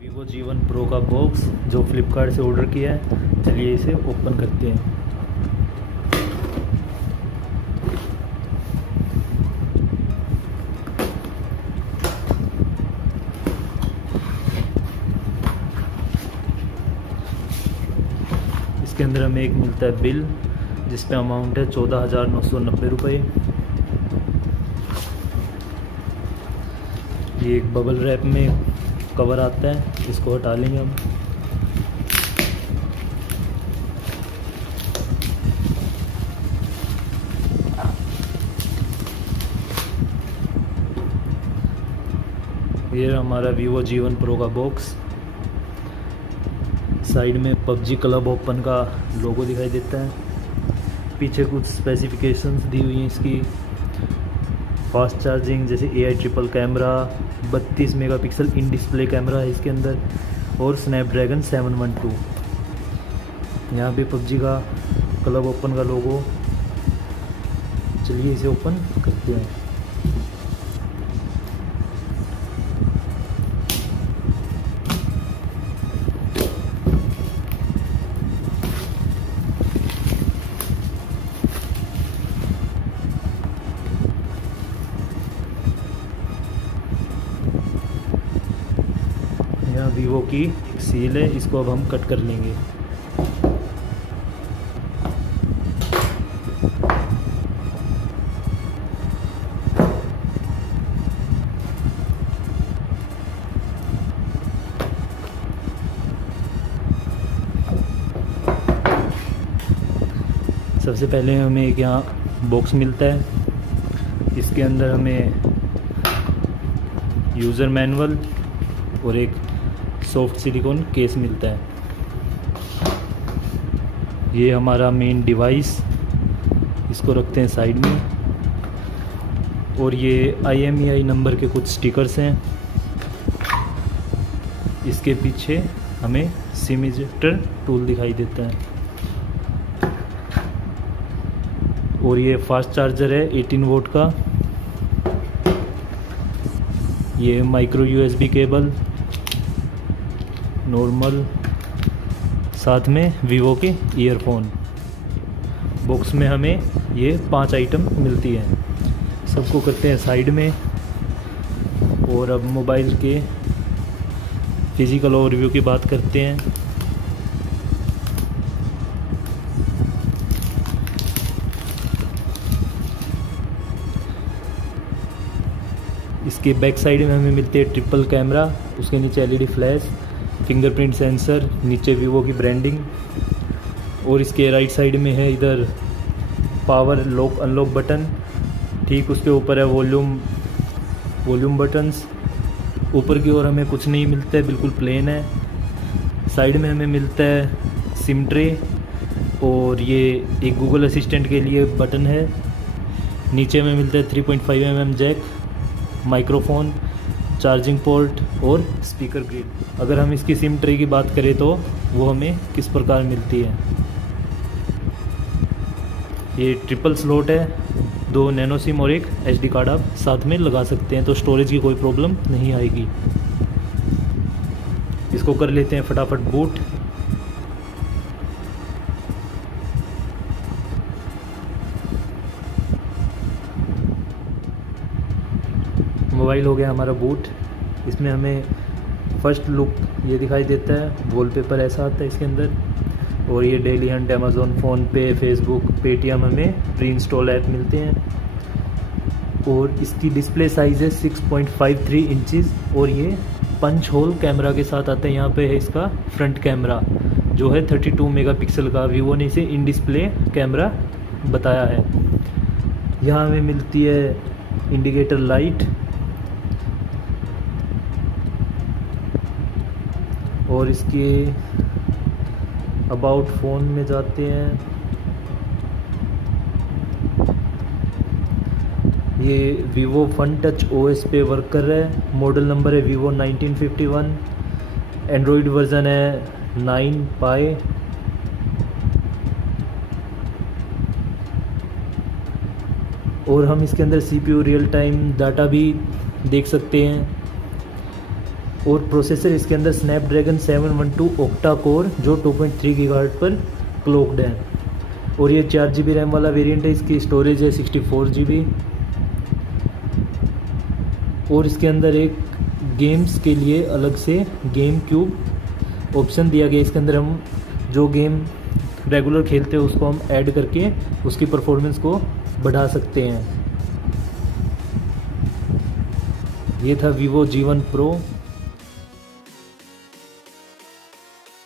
Vivo G1 Pro का box जो फ्लिपकार्ट से ऑर्डर किया है, चलिए इसे ओपन करते हैं। इसके अंदर हमें एक मिलता है बिल जिस पे अमाउंट है 14,990 रुपये। ये एक बबल रैप में कवर आता है, इसको हटा लेंगे हम। ये हमारा वीवो G1 Pro का बॉक्स। साइड में PUBG क्लब ओपन का लोगो दिखाई देता है। पीछे कुछ स्पेसिफिकेशंस दी हुई हैं इसकी। फास्ट चार्जिंग, जैसे AI triple camera, 32 megapixel in display camera है इसके अंदर, और स्नैपड्रैगन 712। यहाँ पे PUBG का क्लब ओपन का लोगो। चलिए इसे ओपन करते हैं। यहाँ वीवो की एक सील है, इसको अब हम कट कर लेंगे। सबसे पहले हमें एक यहाँ बॉक्स मिलता है। इसके अंदर हमें यूज़र मैनुअल और एक सॉफ्ट सिलिकॉन केस मिलता है। ये हमारा मेन डिवाइस, इसको रखते हैं साइड में। और ये IMEI नंबर के कुछ स्टिकर्स हैं। इसके पीछे हमें सिम इजेक्टर टूल दिखाई देता है। और ये फास्ट चार्जर है 18 वोल्ट का। ये माइक्रो USB केबल नॉर्मल, साथ में वीवो के ईयरफोन। बॉक्स में हमें ये 5 आइटम मिलती हैं। सबको करते हैं साइड में। और अब मोबाइल के फिज़िकल ओवरव्यू की बात करते हैं। इसके बैक साइड में हमें मिलती है ट्रिपल कैमरा, उसके नीचे LED फ्लैश, फिंगरप्रिंट सेंसर, नीचे वीवो की ब्रांडिंग। और इसके राइट साइड में है इधर पावर लॉक अनलॉक बटन, ठीक उसके ऊपर है वॉल्यूम बटन्स। ऊपर की ओर हमें कुछ नहीं मिलता है, बिल्कुल प्लेन है। साइड में हमें मिलता है सिम ट्रे, और ये एक गूगल असिस्टेंट के लिए बटन है। नीचे में मिलता है 3.5 mm jack, microphone, charging port और स्पीकर ग्रिड। अगर हम इसकी सिम ट्रे की बात करें तो वो हमें किस प्रकार मिलती है। ये ट्रिपल स्लॉट है, 2 नैनो सिम और एक SD कार्ड आप साथ में लगा सकते हैं, तो स्टोरेज की कोई प्रॉब्लम नहीं आएगी। इसको कर लेते हैं फटाफट बूट। मोबाइल हो गया हमारा बूट। इसमें हमें फर्स्ट लुक ये दिखाई देता है, वॉलपेपर ऐसा आता है इसके अंदर। और ये daily Hunt, Amazon, PhonePe, Facebook, Paytm हमें प्री इंस्टॉल ऐप मिलते हैं। और इसकी डिस्प्ले साइज़ है 6.53 इंचज़, और ये पंच होल कैमरा के साथ आता है। यहाँ पे है इसका फ्रंट कैमरा जो है 32 मेगापिक्सल का। वीवो ने इसे इन डिस्प्ले कैमरा बताया है। यहाँ हमें मिलती है इंडिकेटर लाइट। और इसके अबाउट फ़ोन में जाते हैं। ये वीवो फन टच OS पे वर्क कर रहा है। मॉडल नंबर है वीवो 1951। एंड्रॉयड वर्ज़न है 9 पाई। और हम इसके अंदर CPU रियल टाइम डाटा भी देख सकते हैं। और प्रोसेसर इसके अंदर स्नैपड्रैगन 712 ऑक्टा कोर जो 2.3 गीगाहर्ट्ज़ पर क्लॉक्ड है। और ये 4 GB रैम वाला वेरिएंट है। इसकी स्टोरेज है 64 GB। और इसके अंदर एक गेम्स के लिए अलग से गेम क्यूब ऑप्शन दिया गया। इसके अंदर हम जो गेम रेगुलर खेलते हैं उसको हम ऐड करके उसकी परफॉर्मेंस को बढ़ा सकते हैं। ये था Vivo G1 Pro।